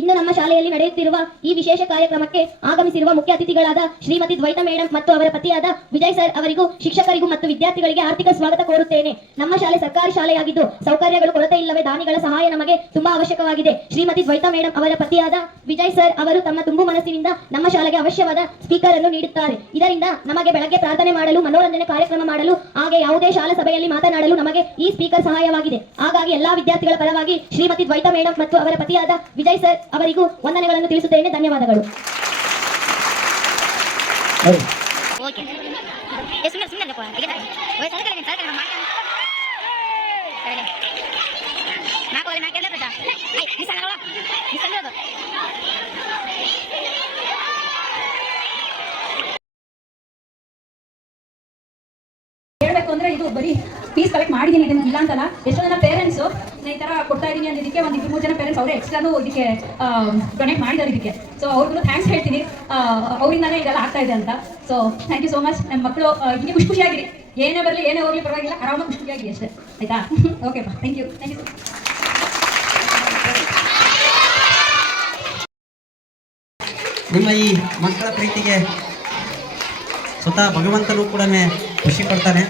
ಇಂದು ನಮ್ಮ ಶಾಲೆಯಲ್ಲಿ ನಡೆಯುತ್ತಿರುವ ಈ ವಿಶೇಷ ಕಾರ್ಯಕ್ರಮಕ್ಕೆ ಆಗಮಿಸಿರುವ ಮುಖ್ಯ ಅತಿಥಿಗಳಾದ ಶ್ರೀಮತಿ ದ್ವೈತ ಮೇಡಂ ಮತ್ತು ಅವರ ಪತಿಯಾದ ವಿಜಯ್ ಸರ್ ಅವರಿಗೂ ಶಿಕ್ಷಕರಿಗೂ ಮತ್ತು ವಿದ್ಯಾರ್ಥಿಗಳಿಗೆ ಆರ್ಥಿಕ ಸ್ವಾಗತ ಕೋರುತ್ತೇನೆ. ನಮ್ಮ ಶಾಲೆ ಸರ್ಕಾರಿ ಶಾಲೆಯಾಗಿದ್ದು ಸೌಕರ್ಯಗಳು ಕೊರತೆ ಇಲ್ಲವೇ ದಾನಿಗಳ ಸಹಾಯ ನಮಗೆ ತುಂಬಾ ಅವಶ್ಯಕವಾಗಿದೆ. ಶ್ರೀಮತಿ ದ್ವೈತ ಮೇಡಂ ಅವರ ಪತಿಯಾದ ವಿಜಯ್ ಸರ್ ಅವರು ತಮ್ಮ ತುಂಬು ಮನಸ್ಸಿನಿಂದ ನಮ್ಮ ಶಾಲೆಗೆ ಅವಶ್ಯವಾದ ಸ್ಪೀಕರ್ ಅನ್ನು ನೀಡುತ್ತಾರೆ. ಇದರಿಂದ ನಮಗೆ ಬೆಳಗ್ಗೆ ಪ್ರಾರ್ಥನೆ ಮಾಡಲು, ಮನೋರಂಜನೆ ಕಾರ್ಯಕ್ರಮ ಮಾಡಲು, ಹಾಗೆ ಯಾವುದೇ ಶಾಲಾ ಸಭೆಯಲ್ಲಿ ಮಾತನಾಡಲು ನಮಗೆ ಈ ಸ್ಪೀಕರ್ ಸಹಾಯವಾಗಿದೆ. ಹಾಗಾಗಿ ಎಲ್ಲಾ ವಿದ್ಯಾರ್ಥಿಗಳ ಪರವಾಗಿ ಶ್ರೀಮತಿ ದ್ವೈತ ಮೇಡಂ ಮತ್ತು ಅವರ ಪತಿಯಾದ ವಿಜಯ್ ಸರ್ ಅವರಿಗೂ ವಂದನೆಗಳನ್ನು ತಿಳಿಸುತ್ತೇನೆ. ಧನ್ಯವಾದಗಳು. ಹೇಳ್ಬೇಕು ಅಂದ್ರೆ ಇದು ಬರೀ ಫೀಸ್ ಕಲೆಕ್ಟ್ ಮಾಡಿದೀನಿ, ಇದನ್ನ ಇಲ್ಲ ಅಂತಲ್ಲ. ಎಷ್ಟೋ ಜನ ಪೇರೆಂಟ್ಸ್ ಈ ತರ ಕೊಡ್ತಾ ಇದೀನಿ ಅನ್ನೋದಕ್ಕೆ ಒಂದು 2-3 ಜನ ಪೇರೆಂಟ್ಸ್ ಅವರೇ ಎಕ್ಸ್ಟ್ರಾನು ಇದಕ್ಕೆ ಡೊನೇಟ್ ಮಾಡಿದ್ದಾರೆ ಇದಕ್ಕೆ. ಸೊ ಅವ್ರಿಗೂ ಥ್ಯಾಂಕ್ಸ್ ಹೇಳ್ತೀನಿ, ಅವರಿಂದಾನೇ ಇದೆಲ್ಲ ಆಗ್ತಾ ಇದೆ ಅಂತ. So thank you so much. ನಮ್ಮ ಮಕ್ಕಳು ಹಿಂಗೆ ಖುಷಿಯಾಗಿರಿ, ಏನೇ ಬರಲಿ ಏನೇ ಹೋಗ್ಲಿ ಪರವಾಗಿಲ್ಲ, ಆರಾಮಾಗಿ ಖುಷಿಯಾಗಿರಿ ಅಷ್ಟೇ, ಆಯ್ತಾ? ಓಕೆ ಬಾ, ಥ್ಯಾಂಕ್ ಯು. ನಿಮ್ಮ ಈ ಮಕ್ಕಳ ಪ್ರೀತಿಗೆ ಸ್ವತಃ ಭಗವಂತನು ಕೂಡ ಖುಷಿ ಪಡ್ತಾನೆ.